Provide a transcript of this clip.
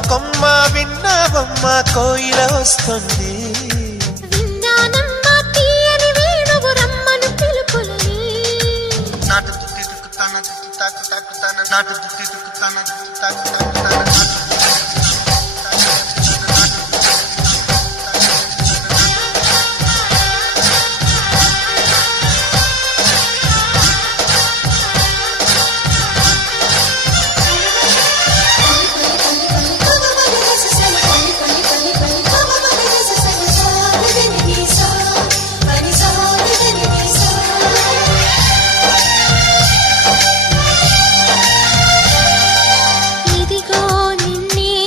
కొమ్మ విన్నావమ్మ కోయిల వస్తుంది. విన్నానమ్మా తీయని వేణువు రమ్మను పిలుపులని. నాటు తాకు తాకు తాకు నాటు